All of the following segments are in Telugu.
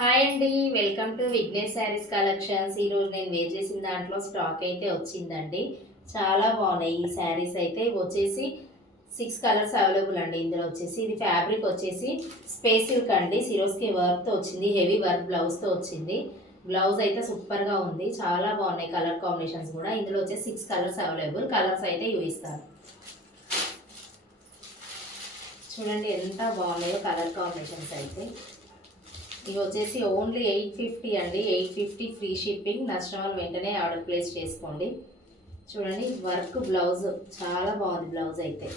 హాయ్ అండి, welcome to Vignesh saris collections. ఈరోజు నేను వేర్ చేసిన దాంట్లో స్టాక్ అయితే వచ్చిందండి. చాలా బాగున్నాయి ఈ శారీస్ అయితే. ఇవి వచ్చేసి 6 కలర్స్ అవైలబుల్ అండి. ఇందులో వచ్చేసి ఇది ఫ్యాబ్రిక్ వచ్చేసి స్పేస్ సిల్క్ అండి. సిరోస్కి వర్క్తో వచ్చింది, హెవీ వర్క్ బ్లౌజ్తో వచ్చింది. బ్లౌజ్ అయితే సూపర్గా ఉంది, చాలా బాగున్నాయి కలర్ కాంబినేషన్స్ కూడా. ఇందులో వచ్చేసి 6 కలర్స్ అవైలబుల్. కలర్స్ అయితే చూపిస్తాను చూడండి ఎంత బాగున్నాయో కలర్ కాంబినేషన్స్ అయితే. ఇవి వచ్చేసి ఓన్లీ 850 అండి. 850 ఫ్రీ షిప్పింగ్. నచ్చిన వాళ్ళు వెంటనే ఆర్డర్ ప్లేస్ చేసుకోండి. చూడండి వర్క్ బ్లౌజ్ చాలా బాగుంది. బ్లౌజ్ అయితే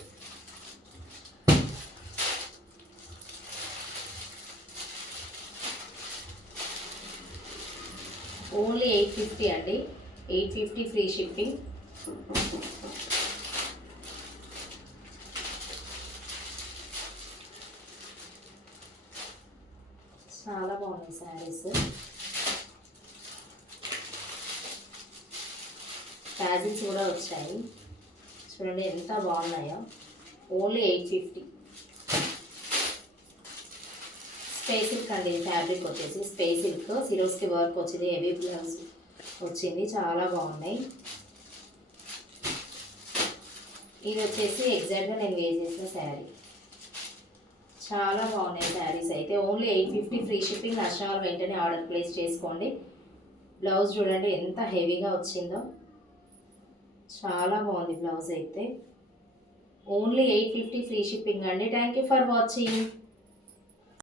ఓన్లీ 850 అండి. 850 ఫ్రీ షిప్పింగ్. చాలా బాగున్నాయి శారీస్. ఫ్యాజిల్స్ కూడా వచ్చాయి. చూడండి ఎంత బాగున్నాయో. ఓన్లీ 850. స్పేస్ సిల్క్ అండి. ఫ్యాబ్రిక్ వచ్చేసి స్పేస్ సిల్క్, సిరోస్కి వర్క్ వచ్చింది, హెవీ బ్లౌజ్ వచ్చింది, చాలా బాగున్నాయి. ఇది వచ్చేసి ఎగ్జాక్ట్గా నేను వేర్ చేసిన శారీ. చాలా బాగున్నాయి శారీస్ అయితే. Only 850 free shipping. నచ్చిన వాళ్ళు వెంటనే ఆర్డర్ ప్లేస్ చేసుకోండి. బ్లౌజ్ చూడండి ఎంత హెవీగా వచ్చిందో, చాలా బాగుంది బ్లౌజ్ అయితే. ఓన్లీ 850 ఫ్రీ షిప్పింగ్ అండి. Thank you for watching.